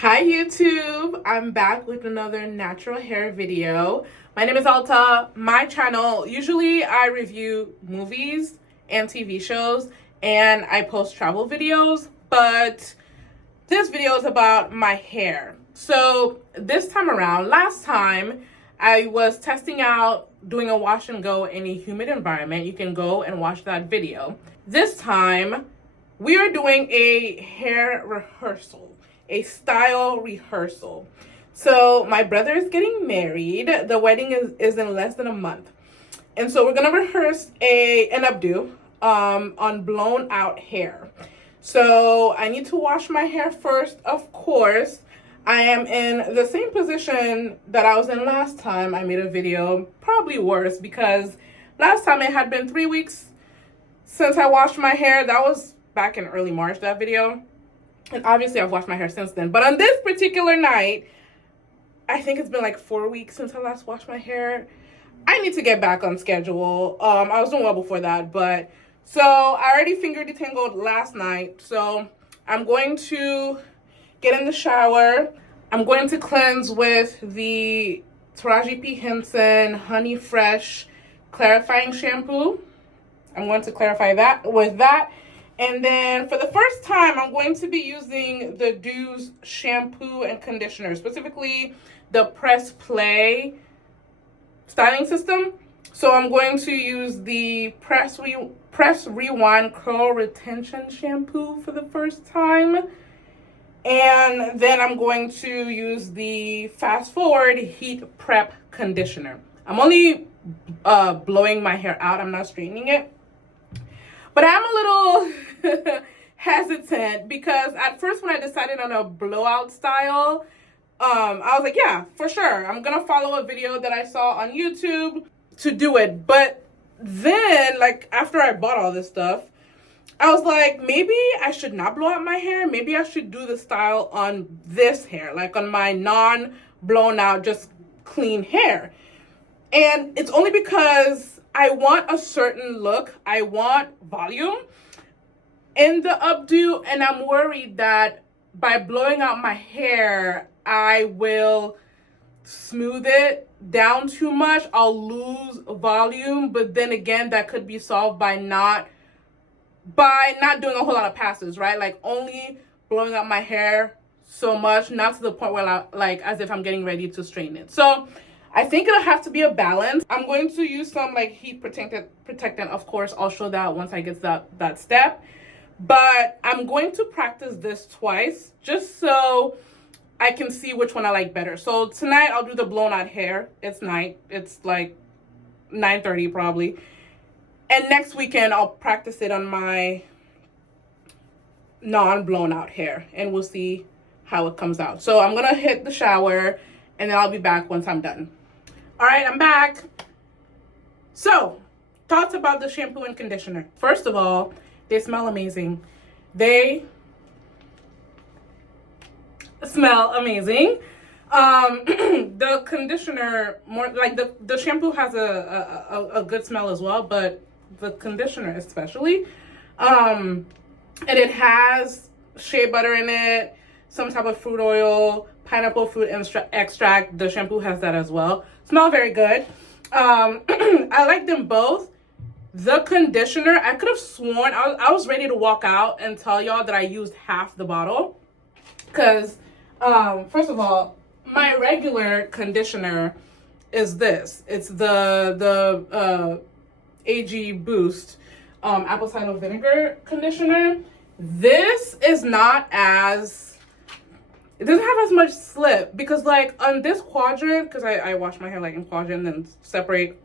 Hi YouTube, I'm back with another natural hair video. My name is Alta. My channel, usually I review movies and TV shows and I post travel videos, but this video is about my hair. So this time around, last time I was testing out doing a wash and go in a humid environment. You can go and watch that video. This time we are doing a hair rehearsal, a style rehearsal. So my brother is getting married. The wedding is in less than a month. And so we're gonna rehearse an updo on blown out hair. So I need to wash my hair first, of course. I am in the same position that I was in last time I made a video, probably worse, because last time it had been 3 weeks since I washed my hair. That was back in early March, that video. And obviously I've washed my hair since then. But on this particular night, I think it's been like 4 weeks since I last washed my hair. I need to get back on schedule. I was doing well before that, but so I already finger detangled last night. So I'm going to get in the shower. I'm going to cleanse with the Taraji P. Henson Honey Fresh clarifying shampoo. I'm going to clarify that with that. And then for the first time, I'm going to be using the Do's shampoo and conditioner, specifically the Press Play styling system. So I'm going to use the Press Rewind Curl Retention shampoo for the first time. And then I'm going to use the Fast Forward Heat Prep conditioner. I'm only blowing my hair out. I'm not straightening it. But I'm a little hesitant because at first when I decided on a blowout style, I was like, yeah, for sure. I'm going to follow a video that I saw on YouTube to do it. But then, like, after I bought all this stuff, I was like, maybe I should not blow out my hair. Maybe I should do the style on this hair, like on my non-blown out, just clean hair. And it's only because I want a certain look. I want volume in the updo, and I'm worried that by blowing out my hair, I will smooth it down too much. I'll lose volume, but then again, that could be solved by not doing a whole lot of passes, right? Like only blowing out my hair so much, not to the point where like as if I'm getting ready to straighten it. So I think it'll have to be a balance. I'm going to use some like heat protectant. Of course, I'll show that once I get that step. But I'm going to practice this twice just so I can see which one I like better. So tonight I'll do the blown out hair. It's night. It's like 9:30 probably. And next weekend I'll practice it on my non-blown out hair and we'll see how it comes out. So I'm gonna hit the shower and then I'll be back once I'm done. All right, I'm back. So, thoughts about the shampoo and conditioner. First of all, they smell amazing. They smell amazing. The conditioner, more like the shampoo has a good smell as well, but the conditioner especially. And it has shea butter in it, some type of fruit oil, pineapple fruit extract. The shampoo has that as well. Smell very good. I like them both. The conditioner, I could have sworn I was ready to walk out and tell y'all that I used half the bottle. Because, first of all, my regular conditioner is this. It's the AG Boost apple cider vinegar conditioner. This is not as... It doesn't have as much slip because like on this quadrant, because I wash my hair like in quadrant and then separate,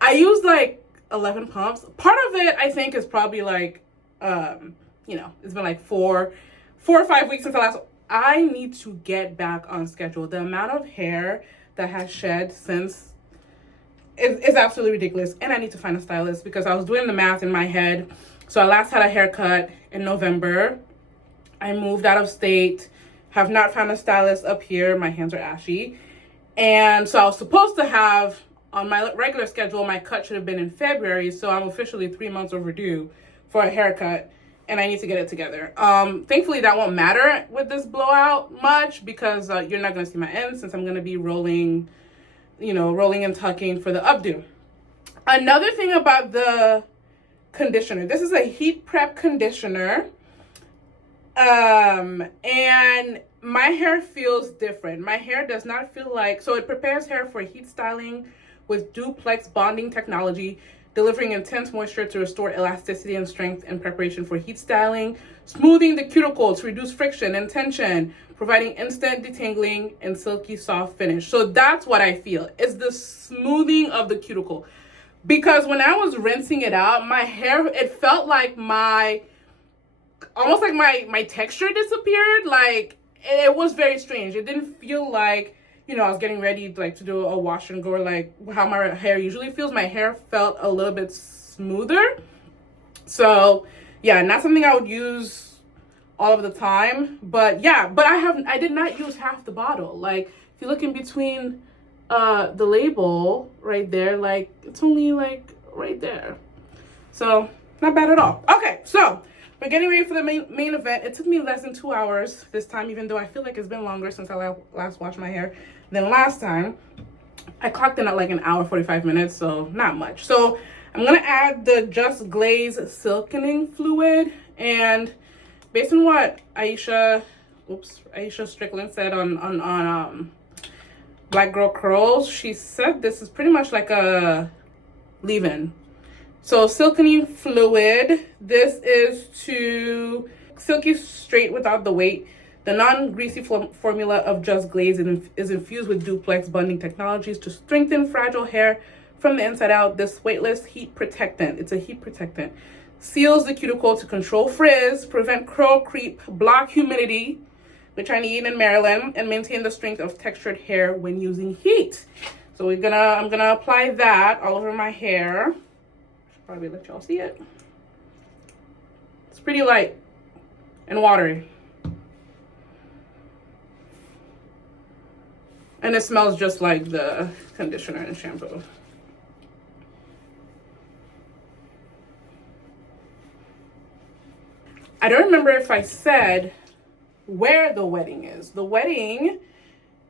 I use like 11 pumps. Part of it I think is probably like, you know, it's been like four or 5 weeks since I need to get back on schedule. The amount of hair that has shed since is absolutely ridiculous. And I need to find a stylist because I was doing the math in my head. So I last had a haircut in November. I moved out of state, have not found a stylist up here. My hands are ashy. And so I was supposed to have, on my regular schedule, my cut should have been in February. So I'm officially 3 months overdue for a haircut. and I need to get it together. Thankfully that won't matter with this blowout much, because you're not going to see my ends, since I'm going to be rolling, rolling and tucking for the updo. Another thing about the conditioner, this is a heat prep conditioner, and my hair feels different. My hair does not feel like, so it prepares hair for heat styling with duplex bonding technology, delivering intense moisture to restore elasticity and strength in preparation for heat styling, smoothing the cuticle to reduce friction and tension, providing instant detangling and silky soft finish. So that's what I feel, is the smoothing of the cuticle. Because when I was rinsing it out, my hair, it felt like almost like my texture disappeared. Like, it was very strange. It didn't feel like, I was getting ready like to do a wash and go, like how my hair usually feels. My hair felt a little bit smoother. So yeah, not something I would use all of the time, but yeah, but I did not use half the bottle. Like, if you look in between the label right there, like it's only like right there. So not bad at all. Okay, so we're getting ready for the main event. It took me less than 2 hours this time, even though I feel like it's been longer since I last washed my hair than last time. I clocked in at like 1 hour 45 minutes, so not much. So I'm gonna add the Just Glaze silkening fluid, and based on what Aisha Strickland said on Black Girl Curls, she said this is pretty much like a leave-in. So silkening fluid, this is to silky straight without the weight. The non-greasy formula of Just Glaze is infused with duplex bonding technologies to strengthen fragile hair from the inside out. This weightless heat protectant, it's a heat protectant, seals the cuticle to control frizz, prevent curl creep, block humidity, which I need in Maryland, and maintain the strength of textured hair when using heat. So I'm gonna apply that all over my hair. Probably let y'all see it. It's pretty light and watery, and it smells just like the conditioner and shampoo. I don't remember if I said where the wedding is. The wedding,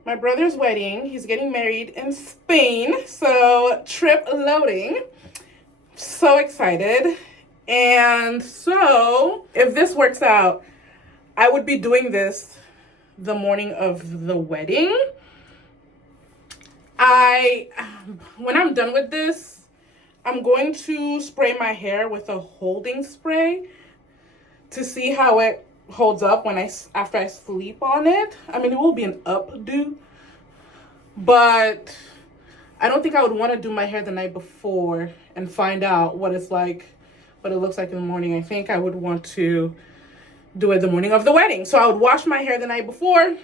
my brother's wedding, he's getting married in Spain, so trip loading. So excited. And so if this works out, I would be doing this the morning of the wedding. When I'm done with this, I'm going to spray my hair with a holding spray to see how it holds up after I sleep on it. I mean, it will be an updo, but I don't think I would want to do my hair the night before and find out what it looks like in the morning. I think I would want to do it the morning of the wedding. So I would wash my hair the night before,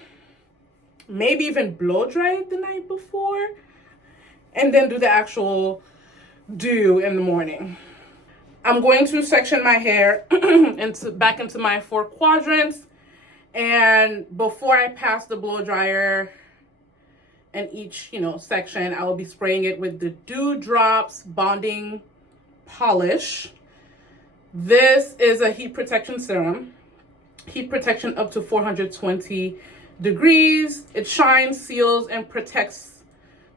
maybe even blow dry it the night before, and then do the actual do in the morning. I'm going to section my hair back into my 4 quadrants, and before I pass the blow dryer in each, section, I will be spraying it with the Dewdrops Bonding Polish. This is a heat protection serum. Heat protection up to 420 degrees. It shines, seals, and protects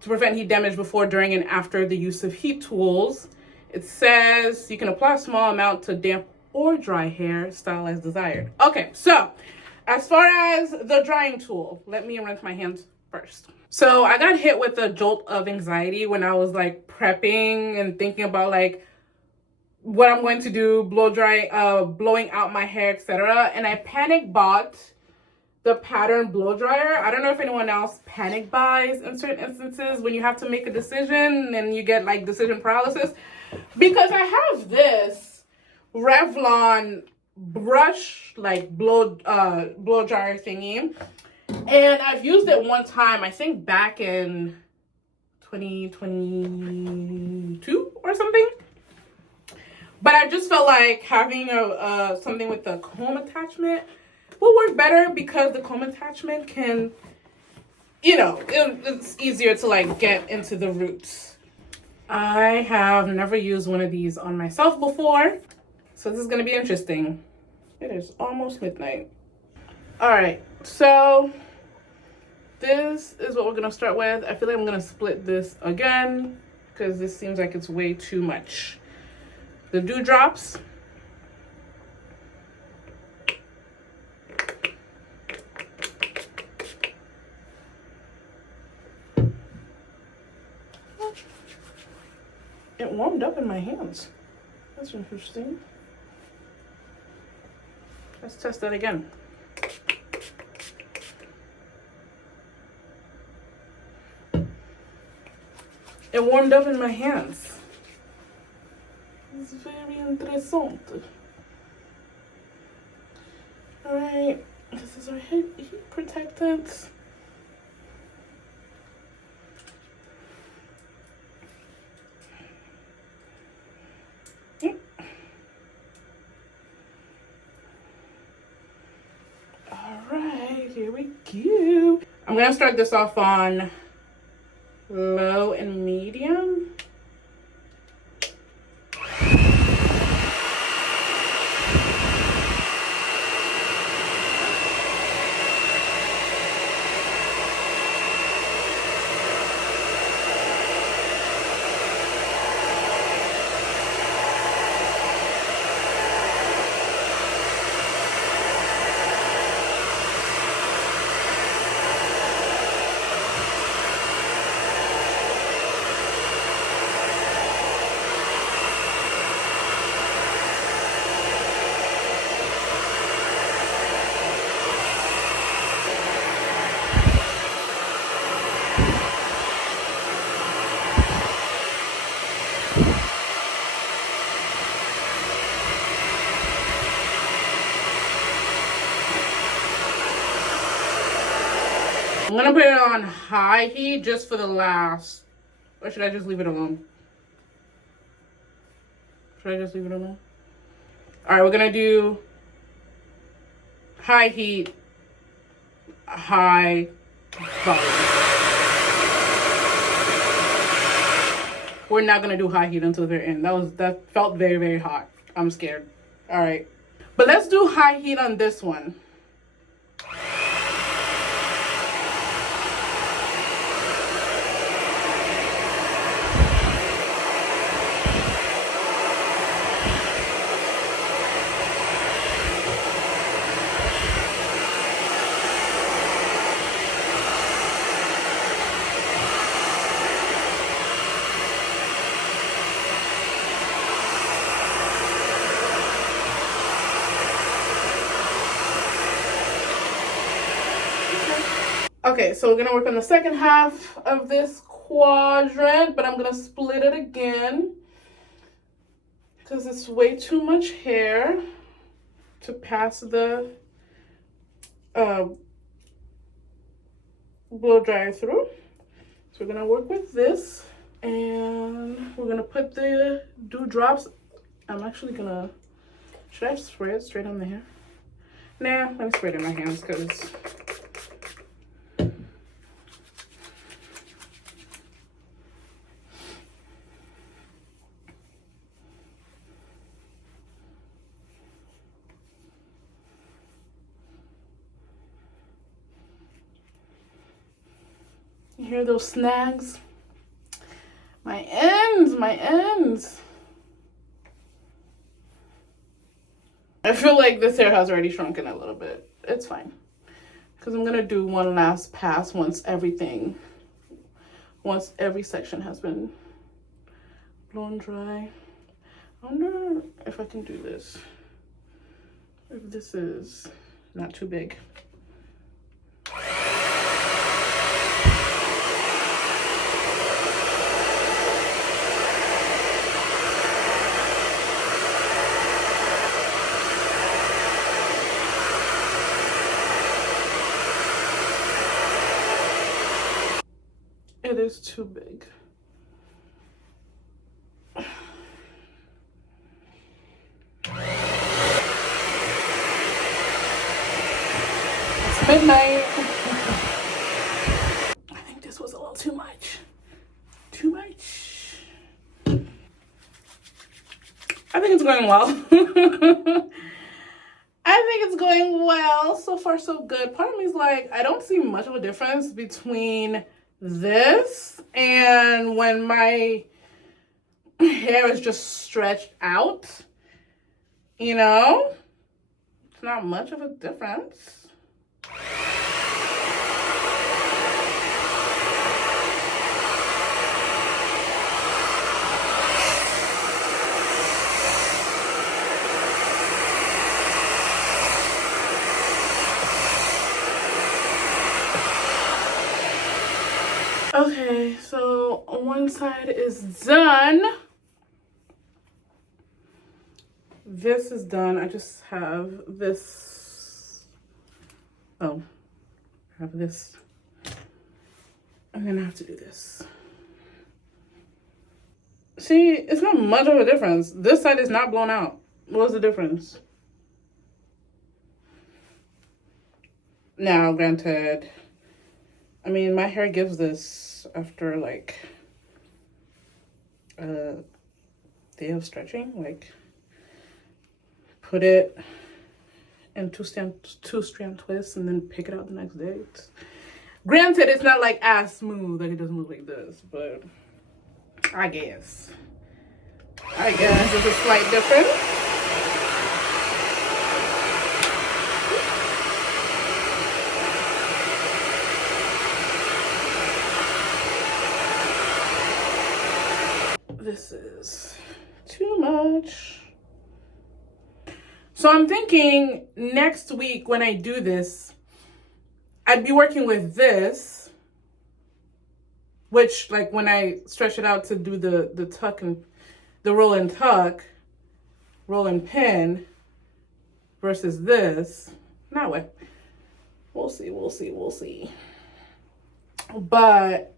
to prevent heat damage before, during, and after the use of heat tools. It says you can apply a small amount to damp or dry hair, style as desired. Okay, so as far as the drying tool, let me rinse my hands first. So I got hit with a jolt of anxiety when I was like prepping and thinking about like what I'm going to do, blowing out my hair, etc. And I panic bought the pattern blow dryer. I don't know if anyone else panic buys in certain instances when you have to make a decision and you get like decision paralysis. Because I have this Revlon brush like blow dryer thingy, and I've used it one time, I think back in 2022 or something. But I just felt like having something with a comb attachment will work better, because the comb attachment can, it's easier to like get into the roots. I have never used one of these on myself before, so this is going to be interesting. It is almost midnight. All right, so this is what we're gonna start with. I feel like I'm gonna split this again because this seems like it's way too much. The dewdrops. It warmed up in my hands. That's interesting. Let's test that again. It warmed up in my hands. It's very interesting. All right, this is our heat protectant. All right, here we go. I'm gonna start this off on low and medium. I'm gonna put it on high heat just for the last, or should I just leave it alone? Should I just leave it alone? All right, we're gonna do high heat, high volume. We're not gonna do high heat until the very end. That felt very, very hot. I'm scared. All right, but let's do high heat on this one. Okay, so we're gonna work on the second half of this quadrant, but I'm gonna split it again because it's way too much hair to pass the blow dryer through. So we're gonna work with this, and we're gonna put the dewdrops. I'm actually gonna, should I spray it straight on the hair? Nah, let me spray it in my hands because you hear those snags? My ends, my ends. I feel like this hair has already shrunken a little bit. It's fine. Because I'm going to do one last pass once every section has been blown dry. I wonder if I can do this. If this is not too big. It is too big. It's midnight. I think this was a little too much. Too much. I think it's going well. I think it's going well. So far, so good. Part of me is like, I don't see much of a difference between this and when my hair is just stretched out. You know? It's not much of a difference. Okay, so one side is done. This is done. I just have this. Oh, I have this. I'm gonna have to do this. See, it's not much of a difference. This side is not blown out. What's the difference? Now, granted, I mean, my hair gives this after like a day of stretching. Like, put it in two strand twists and then pick it out the next day. Granted, it's not like as smooth, like it doesn't look like this, but I guess there's a slight difference. This is too much. So I'm thinking next week when I do this, I'd be working with this, which like when I stretch it out to do the tuck and the roll and tuck, roll and pin versus this. Now what? We'll see. But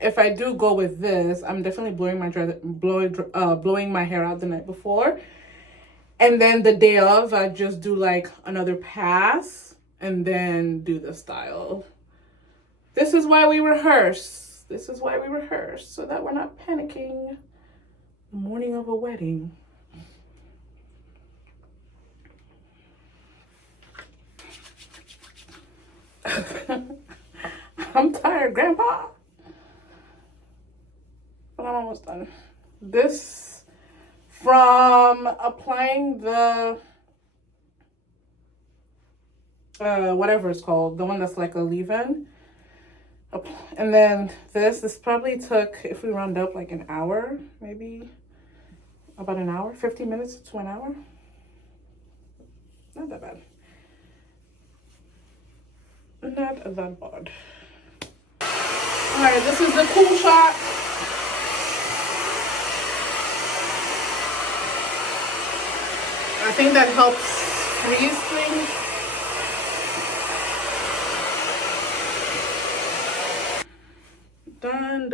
if I do go with this, I'm definitely blowing my hair out the night before. And then the day of, I just do like another pass and then do the style. This is why we rehearse. So that we're not panicking the morning of a wedding. I'm tired, Grandpa. But I'm almost done. This from applying the whatever it's called, the one that's like a leave-in. And then this probably took, if we round up, like an hour, maybe about an hour, 15 minutes to an hour. Not that bad. Not that bad. All right, this is the cool shot. I think that helps freeze things. Done.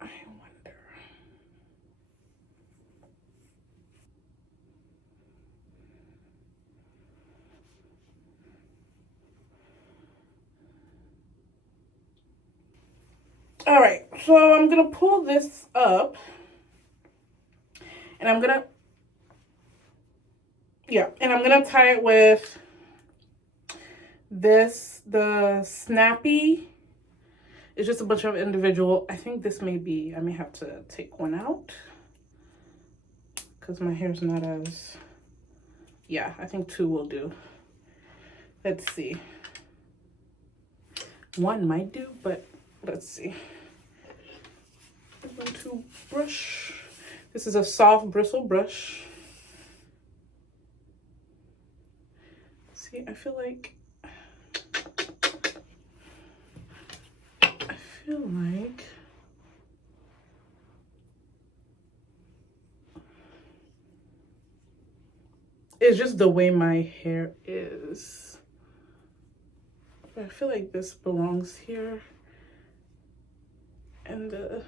I wonder. All right, so I'm gonna pull this up and I'm gonna tie it with this, the snappy. It's just a bunch of individual. I think this may be, I may have to take one out because my hair's not as, yeah, I think two will do. Let's see. One might do, but let's see. I'm going to brush. This is a soft bristle brush. See, I feel like it's just the way my hair is. I feel like this belongs here. And the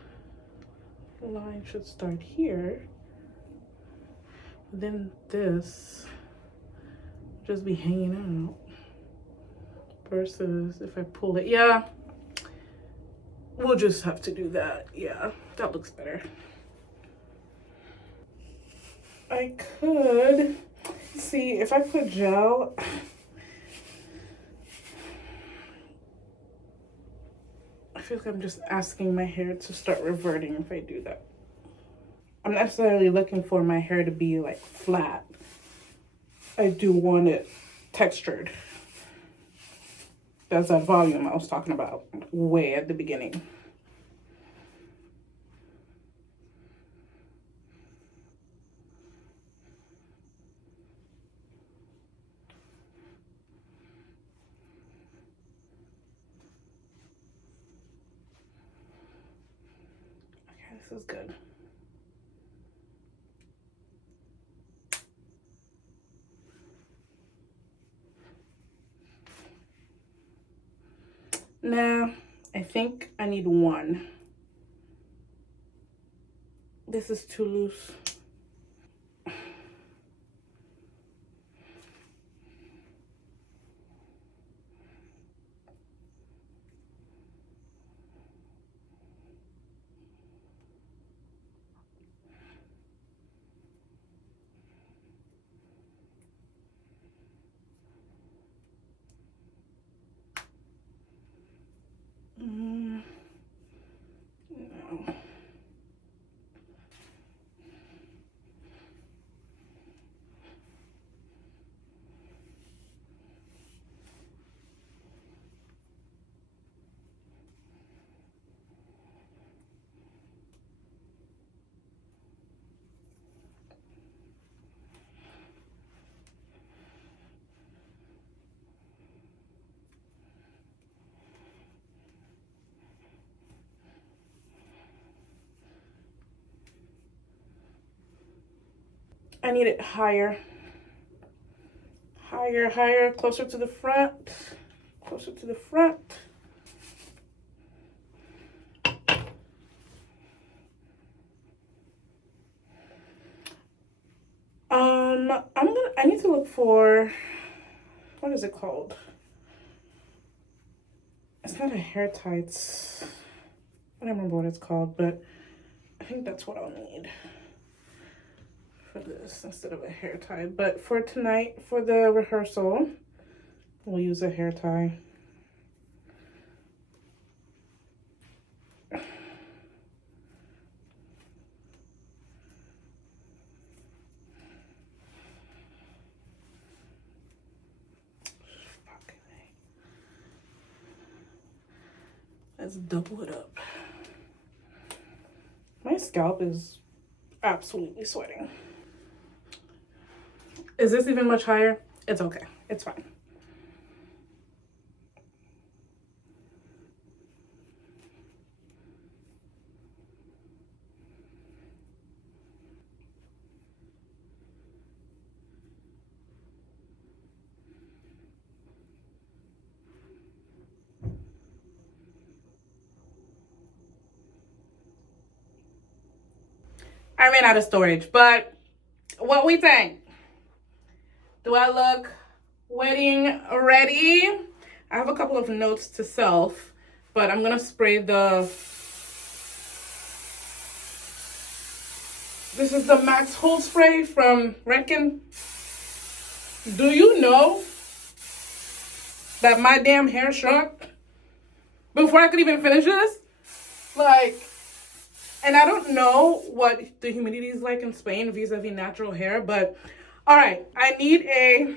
line should start here. Then this just be hanging out. Versus if I pull it, yeah. we'll just have to do that. Yeah, that looks better. I could see if I put gel. I feel like I'm just asking my hair to start reverting if I do that. I'm not necessarily looking for my hair to be like flat. I do want it textured. That's that volume I was talking about way at the beginning. Okay, this is good. Now, I think I need one. This is too loose. No. I need it higher. Higher, higher, closer to the front. Closer to the front. I need to look for, what is it called? It's not a hair tie, I don't remember what it's called, but I think that's what I'll need for this instead of a hair tie. But for tonight, for the rehearsal, we'll use a hair tie. Let's double it up. My scalp is absolutely sweating. Is this even much higher? It's okay. It's fine. I ran out of storage, but what we think? Do I look wedding ready? I have a couple of notes to self, but I'm gonna spray this is the Max Hold Spray from Redken. Do you know that my damn hair shrunk before I could even finish this? Like, and I don't know what the humidity is like in Spain vis-a-vis natural hair, but all right, I need a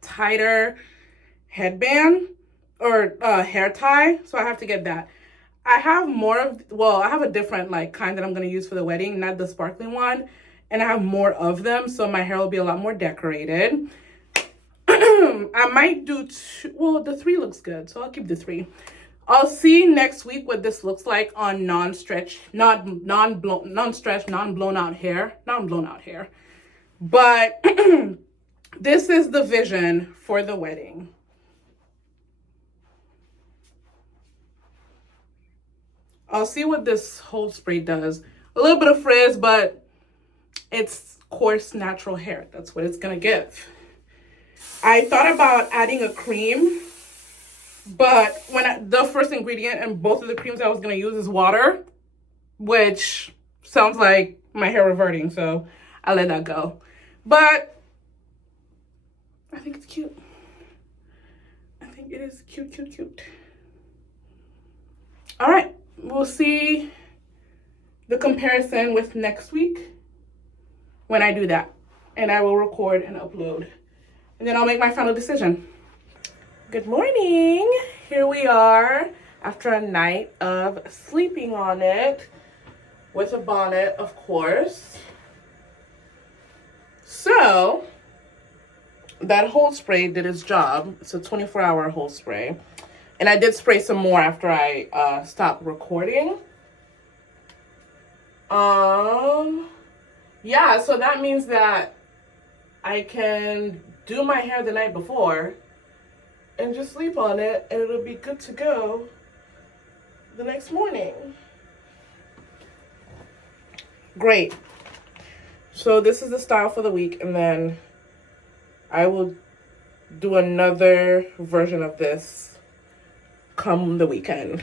tighter headband or hair tie, so I have to get that. I have more of, well, I have a different like kind that I'm going to use for the wedding, not the sparkling one, and I have more of them, so my hair will be a lot more decorated. I might do two, well, the 3 looks good, so I'll keep the 3. I'll see next week what this looks like on non-stretch, non-stretch, non-blown out hair. But this is the vision for the wedding. I'll see what this whole spray does. A little bit of frizz, but it's coarse natural hair. That's what it's gonna give. I thought about adding a cream But the first ingredient in both of the creams I was going to use is water, which sounds like my hair reverting, so I let that go. But I think it's cute. I think it is cute, cute, cute. All right, we'll see the comparison with next week when I do that. And I will record and upload. And then I'll make my final decision. Good morning. Here we are after a night of sleeping on it with a bonnet, of course. So that hold spray did its job. It's a 24-hour hold spray. And I did spray some more after I stopped recording. Yeah, so that means that I can do my hair the night before and just sleep on it, and it'll be good to go the next morning. Great. So this is the style for the week, and then I will do another version of this come the weekend.